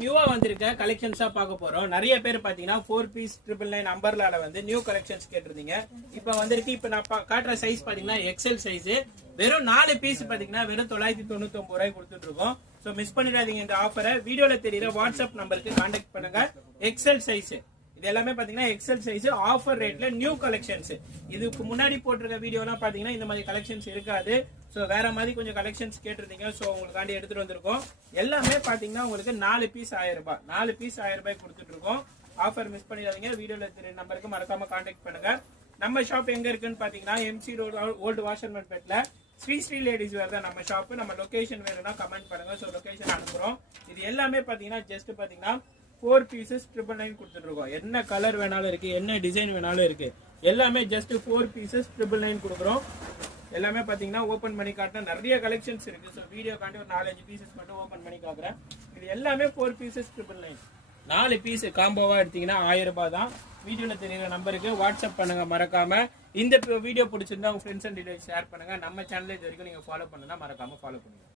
நியூவா வந்திருக்க கலெக்ஷன்ஸா பார்க்க போறோம். நிறைய பேர் பாத்தீங்கன்னா 4 பீஸ் 999 அம்பர்லால வந்து நியூ கலெக்ஷன்ஸ் கேட்டிருந்தீங்க. இப்ப வந்திருக்கு. இப்ப நான் காட்டுற சைஸ் பாத்தீங்கன்னா எக்ஸல் சைஸ். வெறும் 4 பீஸ் பாத்தீங்கன்னா வெறும் 999 ரூபாய் கொடுத்துட்டு இருக்கோம். சோ மிஸ் பண்ணிடாதீங்க இந்த ஆஃபரை. வீடியோல தெரியுற வாட்ஸ்அப் நம்பருக்கு கான்டாக்ட் பண்ணுங்க. எக்ஸல் சைஸ் இது எல்லாமே பாத்தீங்கன்னா எக்ஸல் சைஸ் ஆஃபர் ரேட்ல நியூ கலெக்ஷன்ஸ். இதுக்கு முன்னாடி போட்டிருக்க வீடியோலாம் பாத்தீங்கன்னா இந்த மாதிரி கலெக்ஷன்ஸ் இருக்காது. சோ வேற மாதிரி கொஞ்சம் கலெக்ஷன்ஸ் கேட்டிருந்தீங்க. சோ உங்களுக்காண்டி எடுத்துட்டு வந்திருக்கோம். எல்லாமே பாத்தீங்கன்னா உங்களுக்கு 4 பீஸ் 1000 ரூபாய், 4 பீஸ் 1000 ரூபாய் கொடுத்துட்டு இருக்கோம். ஆஃபர் மிஸ் பண்ணிடாதீங்க. வீடியோல தெரியுற நம்பருக்கு மறக்காம கான்டாக்ட் பண்ணுங்க. நம்ம ஷாப் எங்க இருக்குன்னு பாத்தீங்கன்னா எம்சி ரோட் ஓல்டு வாஷர்மன்பேட்ல ஸ்ரீ லேடிஸ் வேர் தான் நம்ம ஷாப். நம்ம லொகேஷன் வேணும்னா கமெண்ட் பண்ணுங்க. சோ லொகேஷன் அனுப்புறோம். இது எல்லாமே பாத்தீங்கன்னா ஜஸ்ட் பாத்தீங்கன்னா 4 பீசஸ் 999 கொடுத்துட்டு இருக்கோம். என்ன கலர் வேணாலும் இருக்கு, என்ன டிசைன் வேணாலும் இருக்கு. எல்லாமே ஜஸ்ட் 4 பீசஸ் 999 கொடுக்குறோம். எல்லாமே பாத்தீங்கன்னா ஓபன் பண்ணி காட்டினா நிறைய கலெக்ஷன்ஸ் இருக்கு. ஸோ வீடியோ காண்டி ஒரு 4-5 பீசஸ் மட்டும் ஓபன் பண்ணி காக்குறேன். இது எல்லாமே 4 பீசஸ் 999. 4 பீஸ் காம்போவா எடுத்தீங்கன்னா 1000 ரூபாய் தான். வீடியோல தெரியுற நம்பருக்கு வாட்ஸ்அப் பண்ணுங்க மறக்காம. இந்த வீடியோ பிடிச்சிருந்தா உங்க ஃப்ரெண்ட்ஸ் அண்ட் டீடைல்ஸ் ஷேர் பண்ணுங்க. நம்ம சேனல் இது வரைக்கும் நீங்க ஃபாலோ பண்ணுங்க மறக்காம ஃபாலோ பண்ணுங்க.